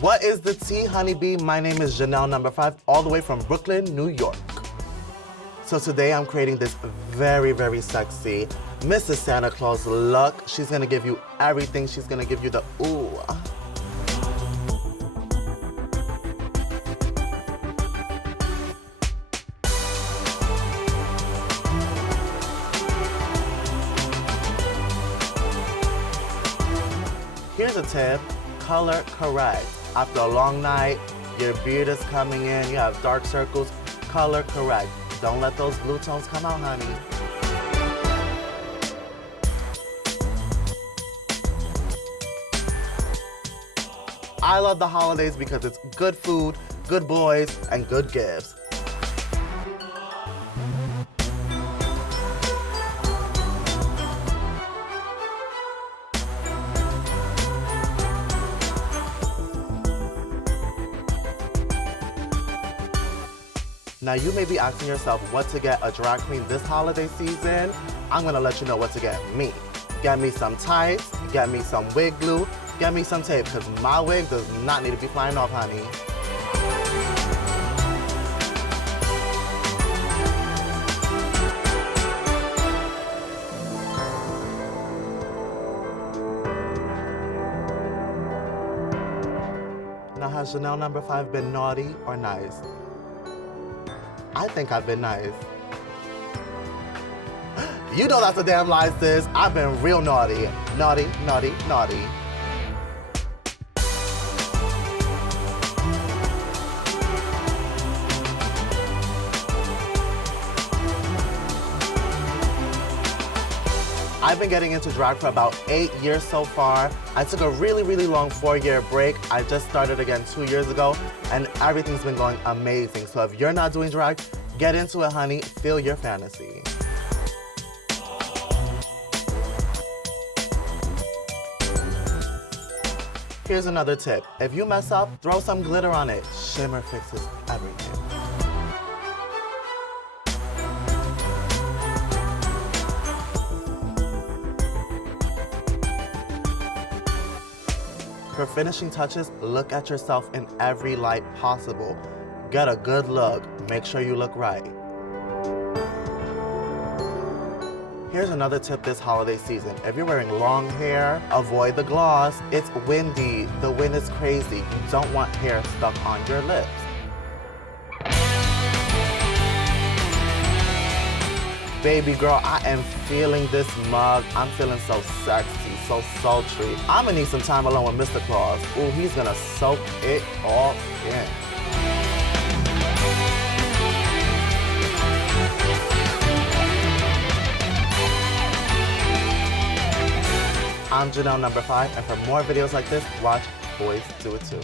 What is the tea, honeybee? My name is Janelle No.5, all the way from Brooklyn, New York. So today I'm creating this very, very sexy Mrs. Santa Claus look. She's gonna give you everything. She's gonna give you the ooh. Here's a tip, color correct. After a long night, your beard is coming in, you have dark circles, color correct. Don't let those blue tones come out, honey. I love the holidays because it's good food, good boys, and good gifts. Now you may be asking yourself what to get a drag queen this holiday season. I'm gonna let you know what to get me. Get me some tights, get me some wig glue, get me some tape, because my wig does not need to be flying off, honey. Now has Janelle No.5 been naughty or nice? I think I've been nice. You know that's a damn lie, sis. I've been real naughty. Naughty, naughty, naughty. I've been getting into drag for about 8 years so far. I took a really, really long 4-year break. I just started again 2 years ago, and everything's been going amazing. So if you're not doing drag, get into it, honey. Feel your fantasy. Here's another tip. If you mess up, throw some glitter on it. Shimmer fixes everything. For finishing touches, look at yourself in every light possible. Get a good look. Make sure you look right. Here's another tip this holiday season. If you're wearing long hair, avoid the gloss. It's windy. The wind is crazy. You don't want hair stuck on your lips. Baby girl, I am feeling this mug. I'm feeling so sexy, so sultry. I'm gonna need some time alone with Mr. Claus. Ooh, he's gonna soak it all in. I'm Janelle No.5, and for more videos like this, watch Boys Do It Too.